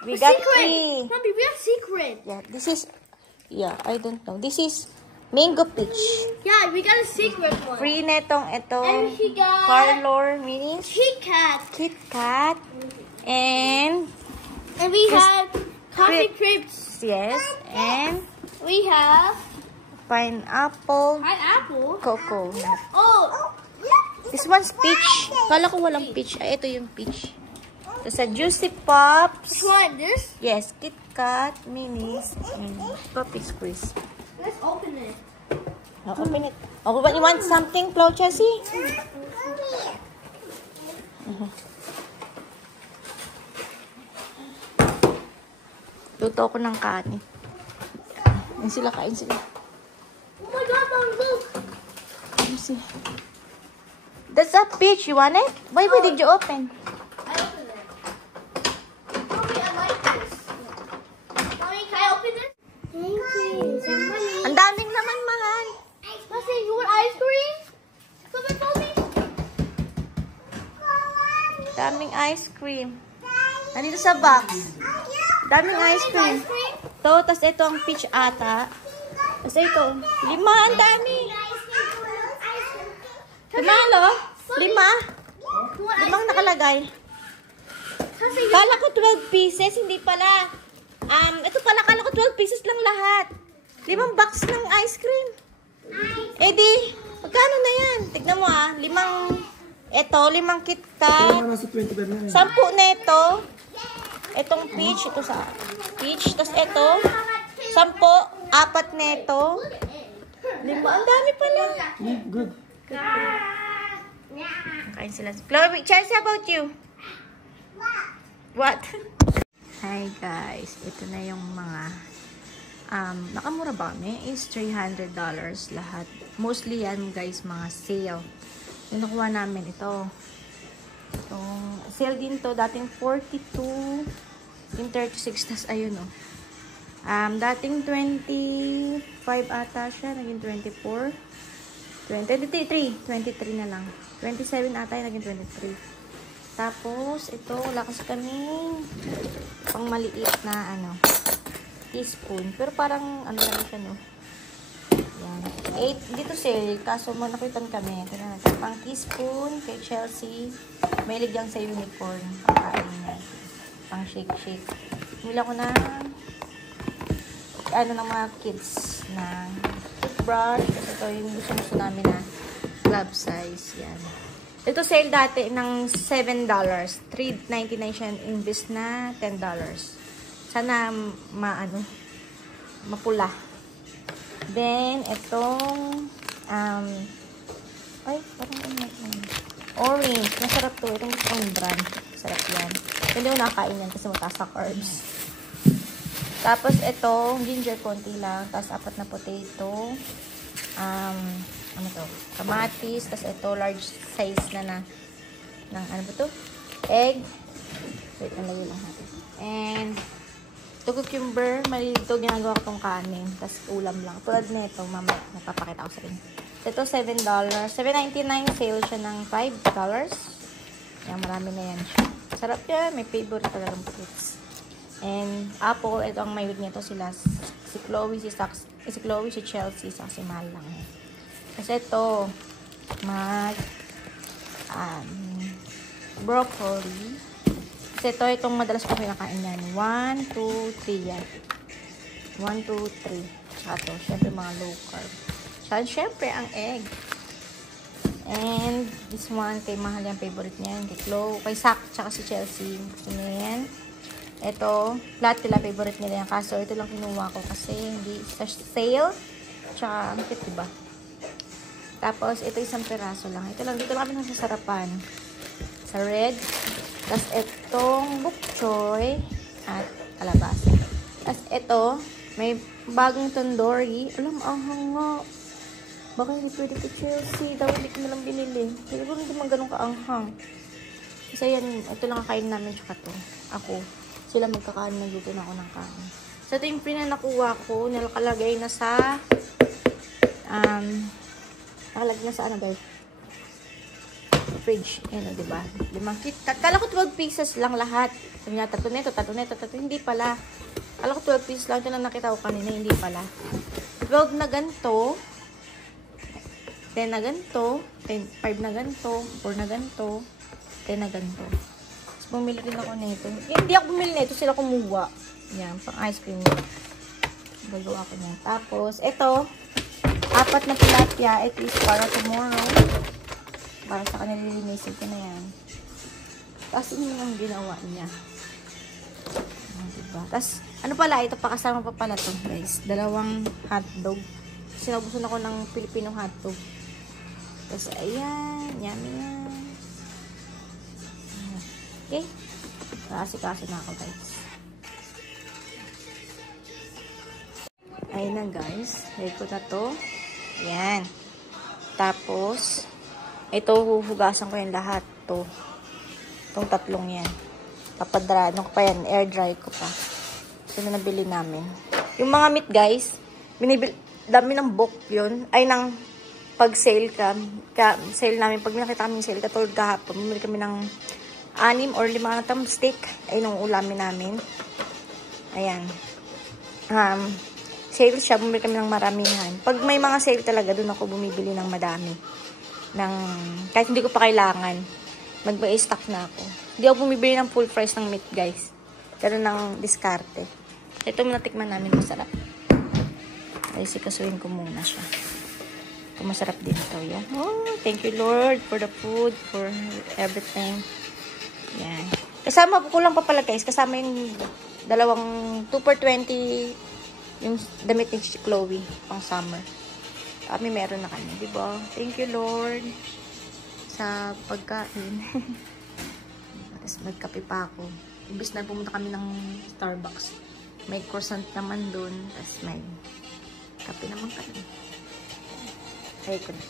We got secret. 3. Mommy, we have secret. Yeah, this is, I don't know. This is mango peach. Yeah, we got a secret one. Free netong ito. And we got Parlor minis. Kit Kat. Kit Kat. And we have coffee crepes. yes. And We have pineapple. Coconut. Oh. This one's peach. Kala ko walang peach. Ay, ito yung peach. Tapos sa Juicy Pops. Which one? This? Yes, Kit Kat, minis, and Puppy Squeeze. Let's open it. Open it. Oh, but you want something, Flo, Chelsea? Luto ko ng kanin. Kain sila, kain sila. Oh my God, Mom, look. Let me see. That's a peach. You want it? Why did you open? I opened it. Mommy, I like this. Mommy, can I open it? Thank you. Ang daming naman, mahal. Mommy, you want ice cream? Come on, Mommy. Daming ice cream. Nandito sa box. Daming ice cream. Ice cream? To, tas ito ang peach ata. Tas ito. 5, ang dami. 5, lo? 5. You want 5 nakalagay. Kala ko 12 pieces, hindi pala. Ito pala, kala ko 12 pieces lang lahat. 5 box ng ice cream. Eh di, magkano na yan? Tignan mo 5, ito, 5 Kit Kat. 10 neto. Itong peach, ito sa peach. Tapos ito, 10, 4 neto. 5, ang dami pala. Good. Kain sila. Chloe, Chelsea, how about you? What? Hi guys, ito na yung mga nakamura ba kami? Is $300 lahat. Mostly yan guys, mga sale. Yung nakuha namin ito. Itong sale din to, dating 42, yung 36, tas ayun o. Dating 25 ata siya, naging 24. 23 na lang. 27 ata yung naging 23. Tapos, ito, wala kasi kaming pang maliit na, teaspoon. Pero parang, lang siya, no? Yan. 8, dito sale. Kaso, nakitan kami. Ito na natin. Pang teaspoon, kay Chelsea. May ligyang sa unicorn. Pangkain niya. Pang shake-shake. Mila ko na, ng mga kids na toothbrush. Kasi ito yung gusto namin na club size. Yan. Ito sale dati ng $7. $3.99 siya imbis na $10. Sana mapula. Then, itong parang orange. Masarap to. Itong brand. Sarap yan. Hindi ko nakain yan kasi mataas sa carbs. Tapos, ito, ginger konti lang. Tapos, 4 na potato. Kamatis. Tapos, ito, large size na ng egg. Wait, nalagay lang natin. And, ito cucumber. Maliliit ito, ginagawa ko itong kanin. Tapos, ulam lang. Tulad nito, mamaya, napapakita ko sa inyo. Ito, $7. $7.99 sale siya ng $5. Yan, marami na yan siya. Sarap yan. May favorite talagang kids. And apple, ito ang may nito sila. Si Chloe, si Chelsea, si Mahal lang. Kasi ito, broccoli. Kasi itong madalas ko kinakain yan. 1, 2, 3 yan. 1, 2, 3. Tsaka ito, syempre mga low carb. Tsaka syempre ang egg. And this one, kay Mahal yung favorite niya. Kay Chloe, kay Sak, tsaka si Chelsea. Gusto niya yan. Ito, lahat nila favorite nila yan. Kaso, ito lang kinuha ko kasi hindi sa sale. Tsaka, makit diba? Tapos, ito isang peraso lang. Ito lang, dito lang kami nasasarapan. Sa red. Tapos, itong bok choy at kalabasa. Tapos, ito, may bagong tandoori. Alam, ahang nga. Baka hindi pwede kay Chelsea. Daw, hindi ko nalang binili. Hindi ko hindi man ganun kaanghang. Kasi yan, ito lang kakain namin tsaka to. Ako. Sila magkakain, nagluto na ako ng kain. So, ito yung pinanakuha ko. Nakalagay na sa nakalagay na sa guys? fridge. Ayan, diba? 5 kit. Kala ko 12 pieces lang lahat. Sabi niya, 3 neto. Hindi pala. Kala ko 12 pieces lang. Ito na nakita ko kanina. Hindi pala. 12 na ganito. 10 na ganito. 5 na ganito. 4 na ganito. 10 na ganito. Tapos bumili din ako nito. Hindi ako bumili nito. Sila kumuha. Yan. Pang ice cream. Gagawa ko niyan. Tapos, ito. 4 na tilapia. It is para tomorrow. Para sa kanila lilinisin ko na yan. Tapos, yun yung ginawa niya. Diba? Tapos, ano pala, ito pa kasama pa pala to guys. 2 hotdog. Sinabusan ako ng Filipino hotdog. Tapos, ayan. Yummy yan. Okay. Kasi na ako guys. Ayan na guys. Ready ko na to. Ayan. Tapos, ito huhugasan ko yung lahat to. Itong 3 yan. Papadra. Ano ko pa yan? Air dry ko pa. So, na nabili namin. Yung mga meat guys, binibili, dami ng book yun. Ay, ng pag-sale sale namin. Pag nakita kami sale, katulad kahapon, bumili kami ng 6 or 5 na steak. Ay, nung ulamin namin. Ayan. Sale siya, bumili kami ng maramihan. Pag may mga sale talaga, doon ako bumibili ng madami. Kahit hindi ko pa kailangan, mag-stock na ako. Hindi ako bumibili ng full price ng meat, guys. Ganun ng diskarte. Ito muna tikman namin, masarap. Ay, sikasuin ko muna siya. Ito masarap din ito, yan. Oh, thank you, Lord, for the food, for everything. Yan. Kasama ko lang pa pala, guys. Kasama yung 2 for 20 yung damit ni Chloe pang summer. Kami meron na kami, diba? Thank you, Lord, sa pagkain. Tapos nagkape pa ako. Ibis na pumunta kami ng Starbucks. May croissant naman dun. Tapos may kape naman kami. Ay ko na.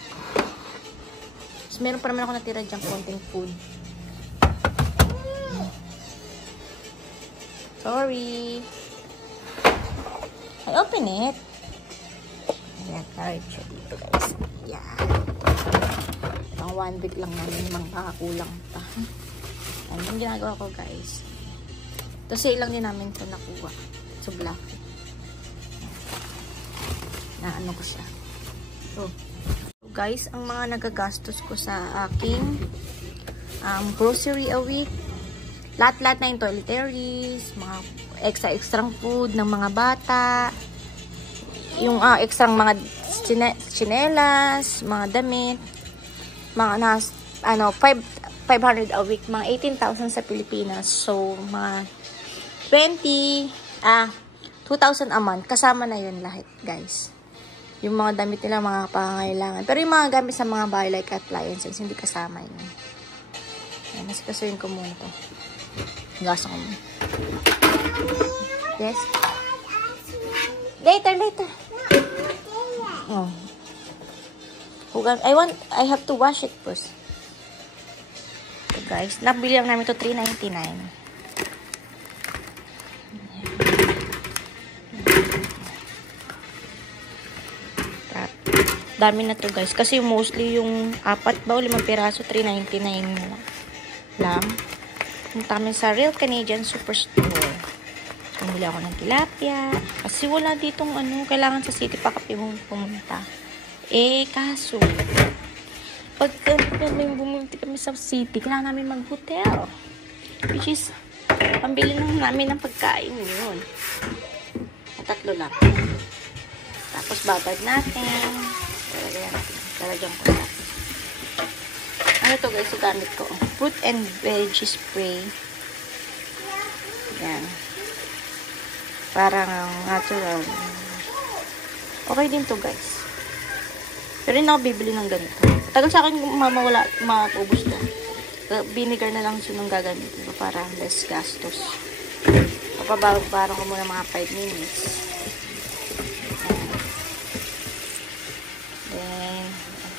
Tapos meron pa naman ako natira dyan konting food. Sorry. I open it. Ayan, carrot siya dito guys. Ayan. Pang 1 week lang namin mangkakakulang pa. Ayan yung ginagawa ko guys. Ito sale lang din namin ito nakuha. So black. Na ano ko siya. So guys, ang mga nagagastos ko sa aking grocery a week. Lahat-lahat na yung toiletries, mga extra food ng mga bata, yung extra mga chinelas, mga damit, mga 500 a week, mga 18,000 sa Pilipinas. So, mga 2,000 a month. Kasama na yun lahat, guys. Yung mga damit nila, mga pangangailangan. Pero yung mga gamit sa mga bahay, like appliances, hindi kasama yun. Ayan, nasikasuin ko muna to. Gasa ko muna. Yes? Later. Oh. I have to wash it first. So guys, nabili lang namin to $3.99. Dami na to guys. Kasi mostly yung 4 ba o 5 piraso, $3.99 lang. Punta kami sa Real Canadian Superstore. Bumili ako ng tilapia. Kasi wala ditong kailangan sa city pa kami pumunta. Kaso, pagka bumili kami sa city, kailangan namin mag-hotel. Which is, pambili namin ng pagkain yun. 3 lang. Tapos, babad natin. Lalagyan ko na. Ano to guys, yung gamit ko. Fruit and veggie spray. Yan. Parang natural. Okay din to guys. Pero hindi ako bibili ng ganito. Tagal sa akin mamawala, maubos na. Vinegar na lang siya nung gagamitin ko para less gastos. Papabarong ko muna mga 5 minutes.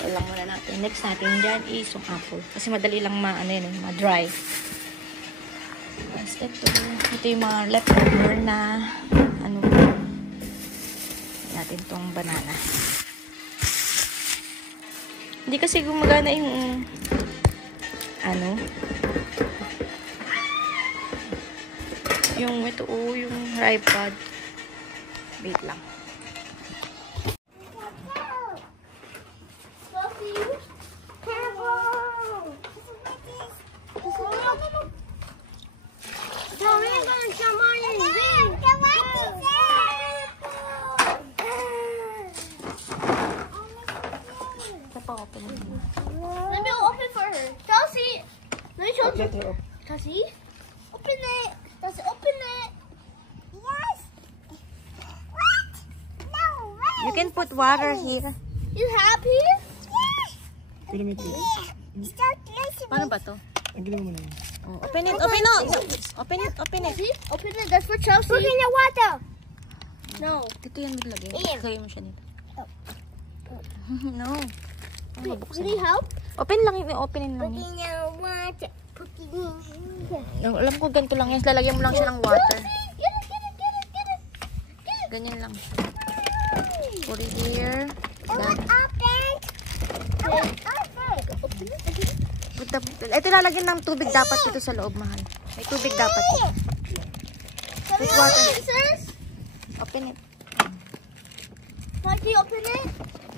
Lang muna natin. Next natin dyan is yung apple. Kasi madali lang ma-dry. Tapos ito yung mga leftover na natin tong banana. Hindi kasi gumagana yung ano, yung ito, yung tripod. Wait lang. Let me open for her. Chelsea, let me show you. Chelsea, open it. Chelsea, open it. Yes. What? No way. You can put water here. You happy? Pila mo ito? Paano ba to? Ang ginawa mo na yun. Oh, open it, open it. Open it, open it. See? Open it. That's for Chelsea. Put in the water. No. Dito yan maglagay. Ian. Lagay mo siya dito. No. Ay, Wait, mabuksan. did he help? Open lang yun. Openin lang yun. the water. Put it in. Alam ko ganito lang yan. Lalagyan mo lang siya ng water. Get it, get it, get it, get it. Get it. Ganyan lang. Put it here. It was open. It was open. Open it. Ito lalagyan ng tubig dapat dito sa loob, mahal. May tubig dapat dito. With water. Scissors? Open it. Can you open it?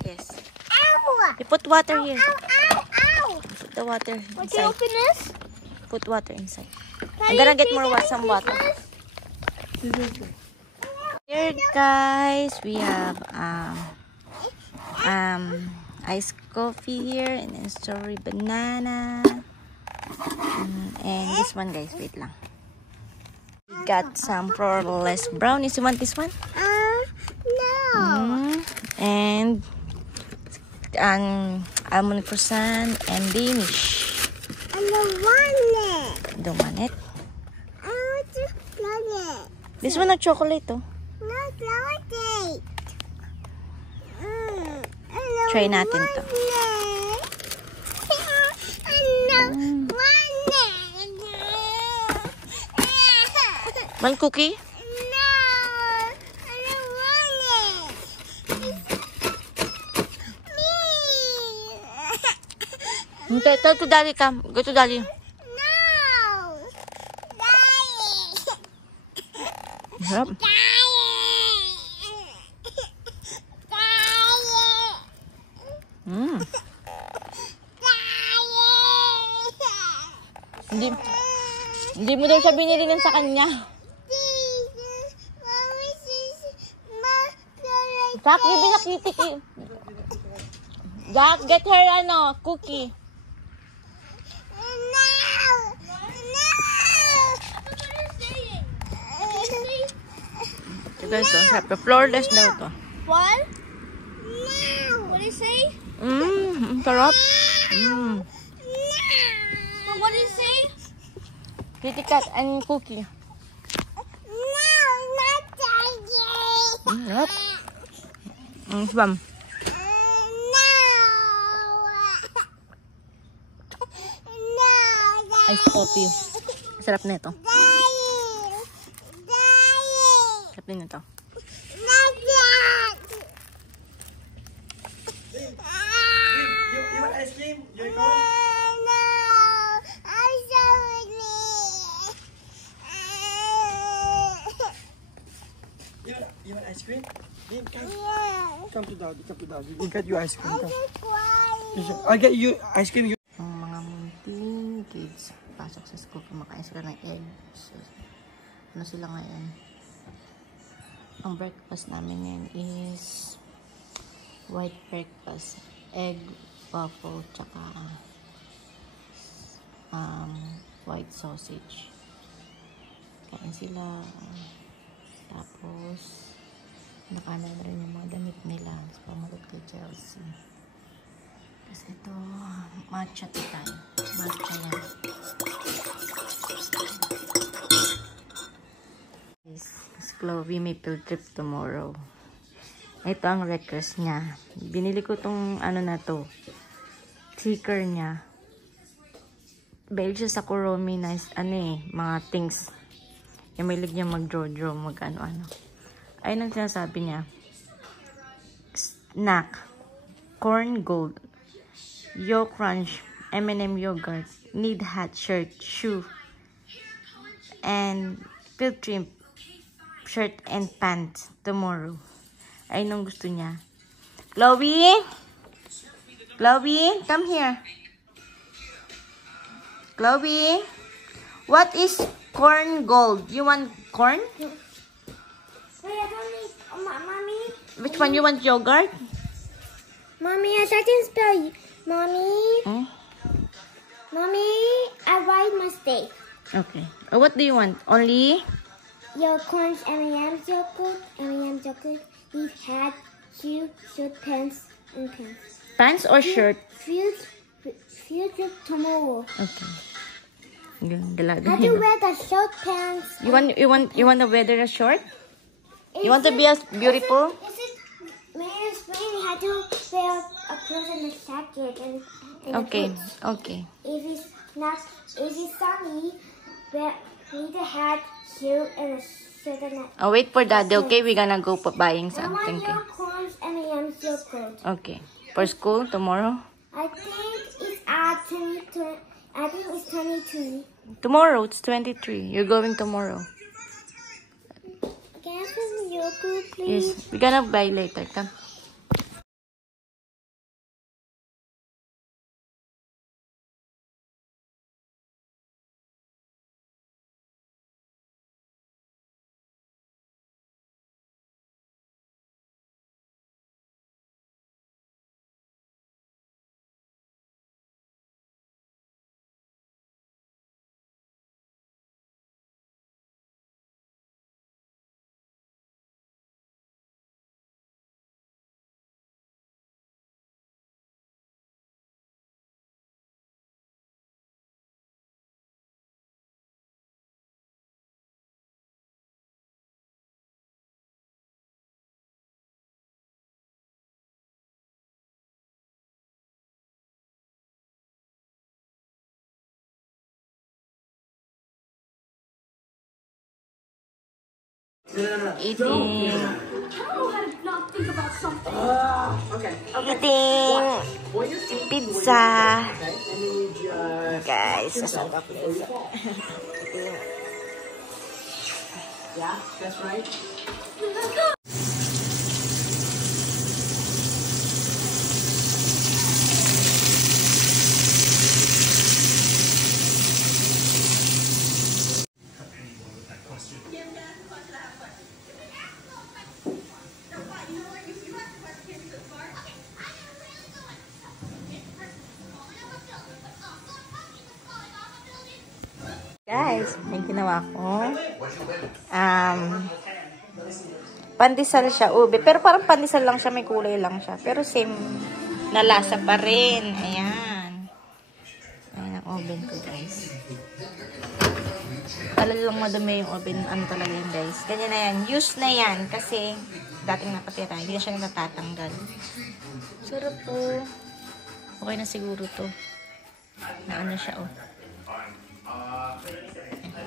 Yes. Ow! You put water here. Ow, ow, ow! Put the water Can you inside. open this? Put water inside. Can I'm gonna you get take more it? some water. Scissors? Here, guys, we have iced coffee here, and then strawberry banana, and this one, guys, wait lang. We got some florless brownies. You want this one? No. And almond croissant and Danish. I don't want it. Don't want it. I want to want it. This one, a chocolate, oh. No chocolate. Try natin to. One cookie? Okay, tell to daddy, come. Go to daddy. Yep. Hindi mo daw siya binili ng sa kanya. Jack, give me the kitty. Jack, get her cookie. So guys, syempre, flawless daw to. What? No. What did he say? Sarap. What did he say? Kitty cat and cookie. No, not Daddy. Sarap. Spam. No. No. Iced coffee. Sarap na ito. Sarap din ito. You want ice cream? You're going? You want ice cream? Babe, come. Come to daddy, come to daddy. We'll get you ice cream. Come. I'll get you ice cream. Ang mga munting kids, pasok sa school, kumakain sila ng egg. So, ano sila ngayon? Ang breakfast namin ngayon is white breakfast. Egg, waffle, tsaka white sausage. Kain sila. Tapos, nakana na rin yung mga damit nila. Pamalot kay Chelsea. Tapos ito, matcha tayo. Matcha yan. This Chloe may field trip tomorrow. Ito ang request niya. Binili ko tong ano na to. Sticker niya. Bale siya sa Kuromi na mga things. Yung may niya mag-draw-draw, mag-ano-ano. Ayun ang sinasabi niya. Snack. Corn Gold. Yo Crunch. M&M yogurt. need hat, shirt, shoe, and field trip, shirt and pants tomorrow. Ayun ang gusto niya. Chloe? Chloe, come here. Chloe? What is corn gold? You want corn? Wait, I don't need... Mommy? Which one? You want yogurt? Mommy, I can spell you. Mommy? Hmm? Mommy, I write mistake. Okay. What do you want? Only? Your corns, M&M's yogurt, M&M's yogurt, need hat, shoe, shirt, pants, and pants. Pants or shirt? Field trip tomorrow. Okay. Dalaga. How to wear the shirt, pants. You want to wear the short? You want to be as beautiful? Is it when it's raining, how to wear a clothes and a jacket and Okay. a boots. Okay. If it's sunny, need a hat, shoe, and a shirt and a... Oh, wait for Daddy. Okay, we're gonna go buying I want something. your corns, M&M's yogurt. Okay. For school tomorrow? I think it's 22. I think it's 22. Tomorrow, it's 23. You're going tomorrow. Can I have some yogurt, please? Yes. We're gonna buy later. Come. Eating. Eating pizza. Guys, sasang ka pizza. Yeah, that's right. Guys, may ginawa ko. Pandesal siya, ube. Pero parang pandesal lang siya, may kulay lang siya. Pero same na lasa pa rin. Ayan. Ayan ang oven ko, guys. Talagang madumi yung oven. Ano talaga yun, guys. Ganyan na yan. Use na yan. Kasi dating nakatira. Hindi na siya natatanggal. Sarap po. Okay na siguro to. Na ano siya, oh.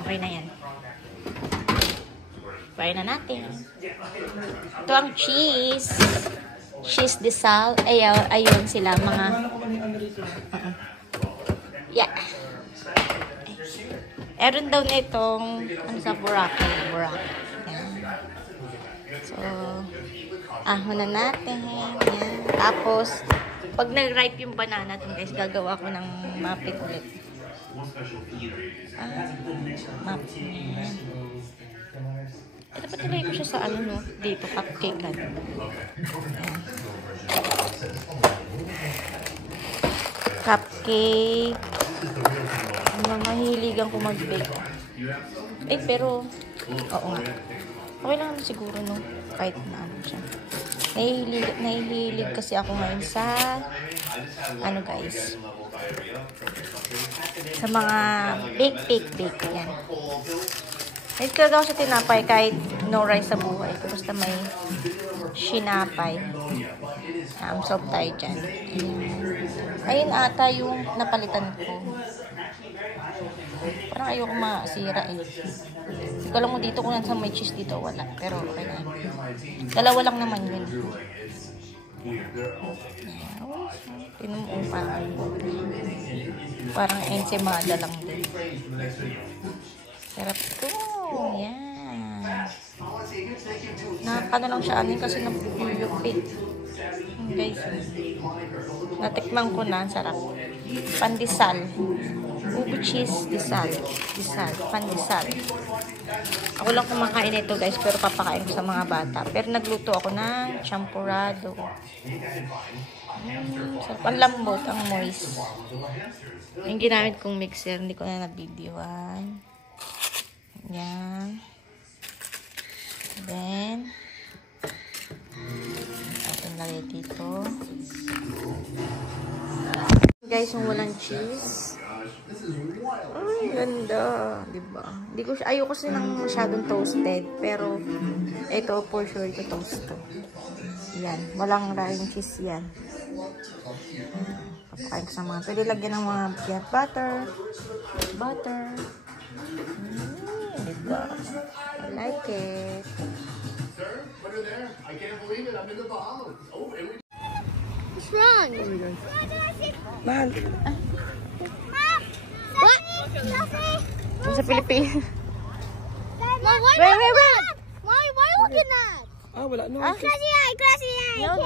Okay na yan. Try na natin. Ito ang cheese. Cheese de sal. Ayun sila mga... Yeah. Meron daw na itong ano sa Boracay. Yan. So, ahonan natin. Yan. Tapos, pag nag-ripe yung banana dun, guys, gagawa ko ng muffin ulit. Muffin. Yan. Dapat nilagay ko siya sa ano, no? Dito, cupcake. Ayan. Cupcake. Mahiligan ko mag-bake. Eh, pero, oo nga. Okay lang siguro, no? Kahit na ano siya. Nahihilig kasi ako ngayon sa, ano guys, sa mga bake. Yan. Nagkagawa sa tinapay kahit no rice sa buhay. Basta may sinapay. Solve tayo dyan. Ayun ata yung napalitan ko. Parang ayoko masira eh. Hindi ko alam mo dito kung nasa may cheese dito. Wala. Pero okay na yun. Dalawa lang naman yun. Tinan mo, parang ensimada lang din. Sarap to. Yan. Nakakano lang siya anin kasi napuyupit. Guys, natikman ko na. Sarap. Pandesal. Ubi cheese disal. Pandesal. Ako lang kumakain nito guys, pero papakain ko sa mga bata. Pero nagluto ako ng champurrado. Sarap. Ang lambot, ang moist. Yung ginamit kong mixer, hindi ko na nabidyoan. Yan. Then, atin lagay dito. Guys, yung walang cheese. Ay, ganda. Diba? Hindi ko siya, ayoko kasi ng masyadong toasted. Pero, ito, for sure, ito toast to. Yan. Walang maraming cheese yan. Papakain ko sa mga. Pwede lagyan ng mga peanut butter. Diba? I like it. Sir, put her there. I can't believe it. I'm in the Bahamas. Oh, and we What's wrong? Sorry, guys. Mahal. What? Sa Pilipinas. Mom, why Wait. Mommy, what are you looking at? Wala. No. Classy eye. No.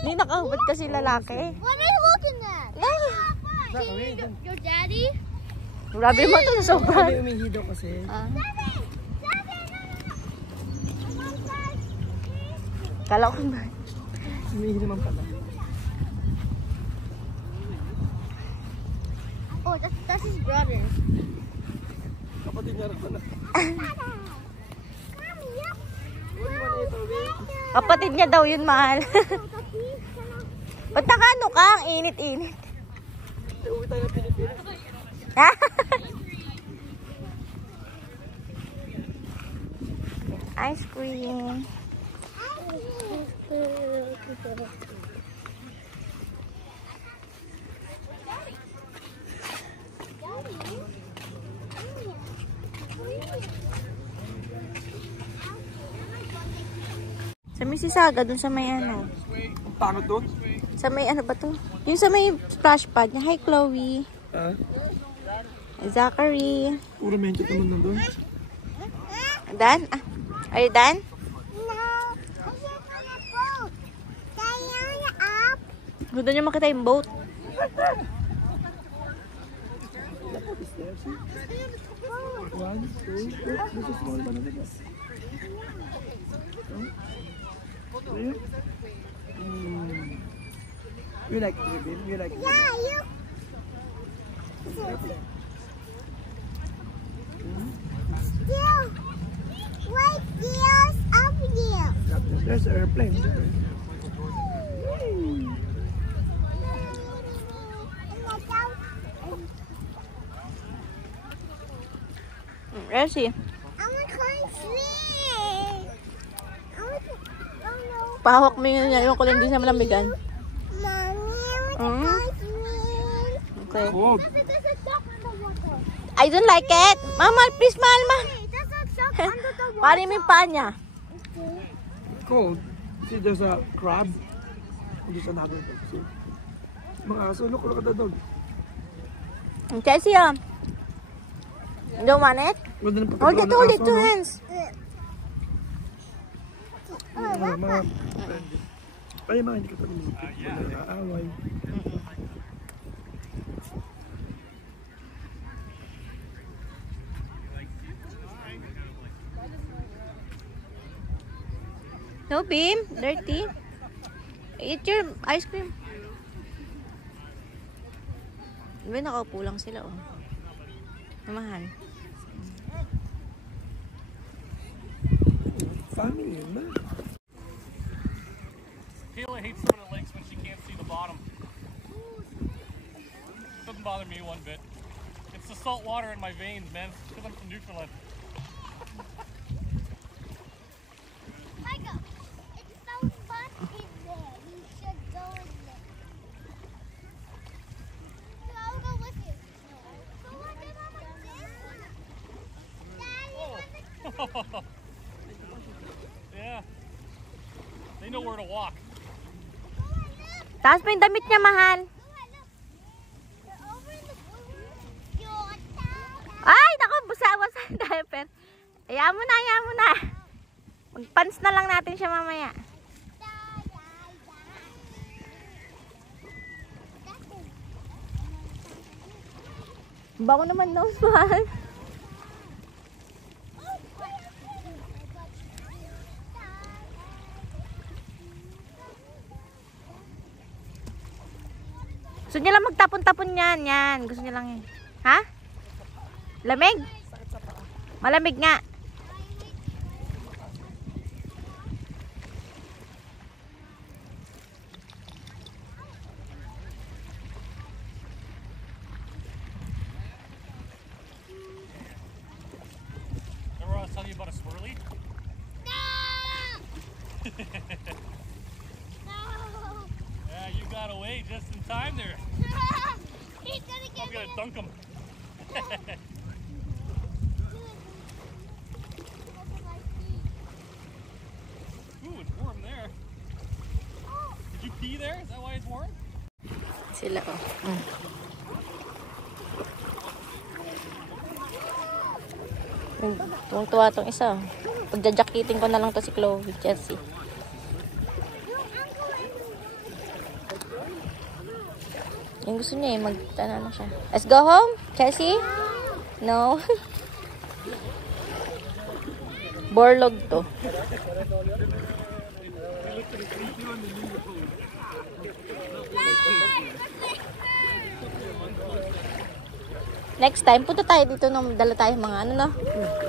Hindi nakahubad kasi lalaki. What are you looking at? Your daddy? Grabe naman ito sa sobrang. May umihi daw kasi. Kala ko ba? Umihi naman pala. Oh, that's his brother. Kapatid niya rin pala. Kapatid niya daw yun, mahal. Ba't nakano ka? Ang init-init. Uwi tayo ng Pilipinas. Ice cream. Sa may sisaga, dun sa may ano. Ang pangit doon. Sa may ano ba to? Yung sa may splash pad niya. Hi, Chloe. Zachary. Puro mentot naman nandun. Done? Are you done? Gusto niyo makita yung boat? One, two, this is small one. You like it, baby? You like it? Yeah, you. Still, wait, deals up here. There's an airplane. Ready? I want to swim. Pahawak mo yun. Ayaw ko lang din sa malamigan. Mommy, I want to swim. Okay. Cold. There's a duck underwater. I don't like it. Mama, please, mahal ma. There's a duck under the water. Paano yung paa niya? Cold. See, there's a crab. There's another dog. See? Mga aso, look at the dog. Chelsea, you don't want it? Ganda ng Hold it, pagkakaroon ng hold it, aso, two no? hands. Mga ay, mga hindi ka tayo malupit. Wala aaway. No, Beam. Dirty. Eat your ice cream. Diba nakaupo lang sila, oh. Namahan. Family, man. Kayla hates swimming in lakes when she can't see the bottom. Doesn't bother me one bit. It's the salt water in my veins, man. Because I'm from Newfoundland. Michael, it's so fun in there. You should go in there. So I'll go with you. So what did Mama do? Daddy, Yeah. They know where to walk. Taas mo yung damit niya, mahal. Ay, naku, busa-busa yung diaper. Hayaan mo na. Mag-pants na lang natin siya mamaya. Bango naman nose, mahal. Gusto niya lang magtapon-tapon yan. Yan. Gusto niya lang yan. Ha? Lamig? Malamig nga. Remember I was telling you about a swirly? Yeah, you got away just in time there. He's gonna get I'm gonna dunk him. Ooh, it's warm there. Did you pee there? Is that why it's warm? Sila, oh. Tuwang-tuwa tong isa. Pagjajakitin ko na lang to si Chloe, Chelsea. Yung gusto niya eh, magtana na siya. Let's go home, Chelsea? No. Borlog to. Next time, punta tayo dito nung dala tayo mga ano na. Okay.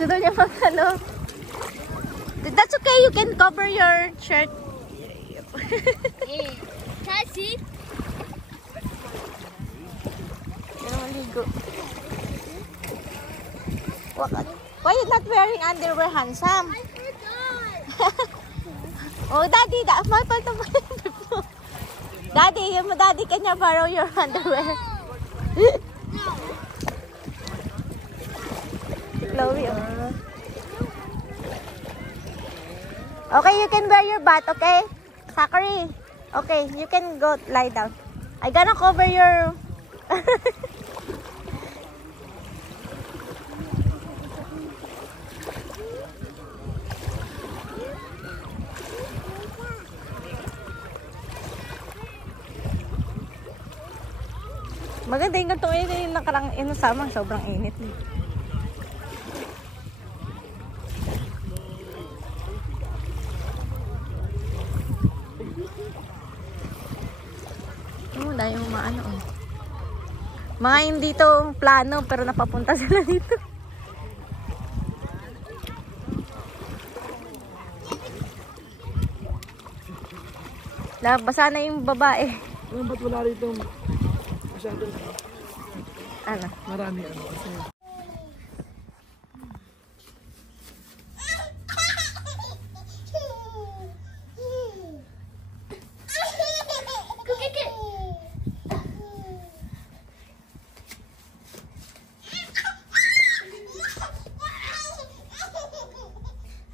Sunod niya mag ano. That's okay, you can cover your shirt. Hey, Cassie. Yan ang maligo. Why you not wearing underwear, handsome? I forgot. Oh, daddy, mahal pa ito. Daddy, daddy, can you borrow your underwear? Chloe, oh. Okay, you can wear your bat, okay? Zachary, okay, you can go lie down. I gonna cover your... Maganda yung ganito yung nakarang inusama, sobrang init. Dahil yung maano, oh. Mga hindi to plano pero napapunta sila dito. Basa na yung babae. Ba't wala rito masyado? Ano? Marami ano. Kasi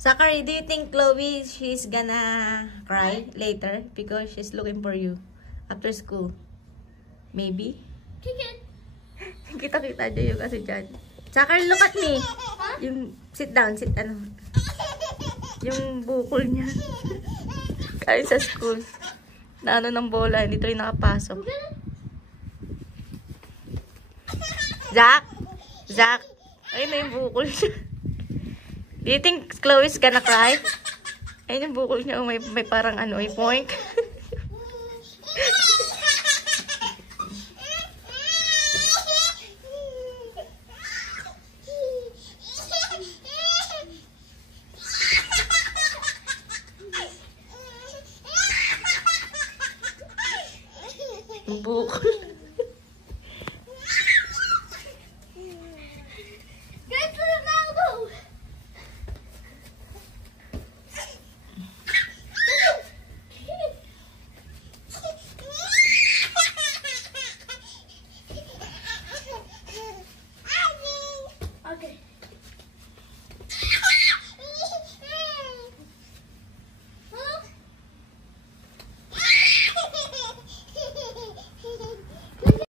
Zachary, do you think Chloe, she's gonna cry later because she's looking for you after school? Maybe? Kita-kita dyan yung kasi dyan. Zachary, look at me. Yung, sit down, yung bukol niya. Kaya sa school. Na ano ng bola, hindi tuloy nakapasok. Zach, ayun na yung bukol niya. Do you think Chloe's gonna cry? Ayun yung bukol niya, may parang ano, may point.